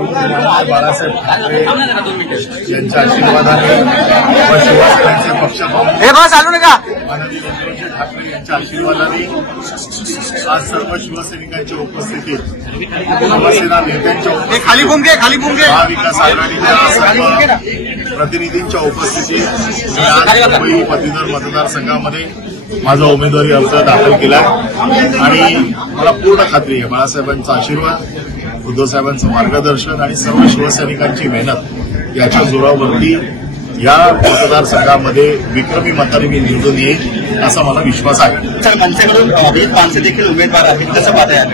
बाळासाहेब ठाकरे यांच्या आशीर्वादाने व शिवसेनेचे पक्षप्रमुख माननीय उद्धवजी ठाकरे यांच्या आशीर्वादाने आज सर्व शिवसैनिकांच्या उपस्थितीत शिवसेना नेत्यांच्या उपस्थितीत महाविकास आघाडीच्या सर्व प्रतिनिधींच्या उपस्थितीत मी आज मुंबई पदवीधर मतदारसंघामध्ये माझा उमेदवारी अर्ज दाखल केला आणि मला पूर्ण खात्री आहे बाळासाहेबांचा आशीर्वाद, उद्धवसाहेबांचं मार्गदर्शन आणि सर्व शिवसैनिकांची मेहनत याच्या जोरावरती या मतदारसंघामध्ये विक्रमी मताने मी निवडून येईल असा मला विश्वास आहे. सर, मनसेकडून अभिजित पानसे देखील उमेदवार आहेत, कसं पाहताय?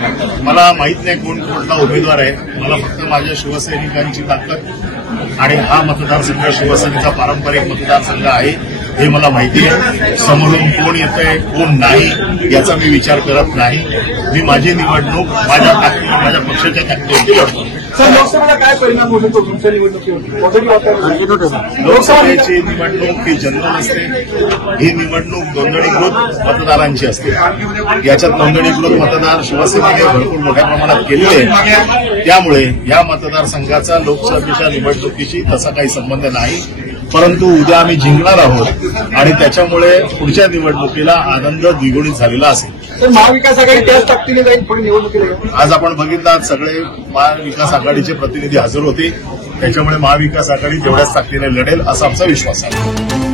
मला माहित नाही कोण कुठला उमेदवार आहे. मला फक्त माझ्या शिवसैनिकांची ताकद आणि हा मतदारसंघ शिवसेनेचा पारंपरिक मतदारसंघ आहे हे मला माहिती आहे. समोरून कोण येतंय कोण नाही याचा मी विचार करत नाही. मी माझी निवडणूक माझ्या ताकदीने माझ्या पक्षाच्या ताकदीवरती लढतो. लोकसभेला काय परिणाम होतो तुमच्या निवडणुकीवर? लोकसभेची निवडणूक ही जनरल असते. ही निवडणूक नोंदणीकृत मतदारांची असते. याच्यात नोंदणीकृत मतदार शिवसेनेने भरपूर मोठ्या प्रमाणात केलेले आहे. त्यामुळे या मतदारसंघाचा लोकसभेच्या निवडणुकीशी तसा काही संबंध नाही. परंतु उद्या आम्ही जिंकणार आहोत आणि त्याच्यामुळे पुढच्या निवडणुकीला आनंद द्विगुणित झालेला असेल. तर महाविकास आघाडी त्याच ताकदीने जाईल पुढे निवडणुकीला? आज आपण बघितलं सगळे महाविकास आघाडीचे प्रतिनिधी हजर होते. त्याच्यामुळे महाविकास आघाडी तेवढ्याच ताकदीने लढेल असा आमचा विश्वास आहे.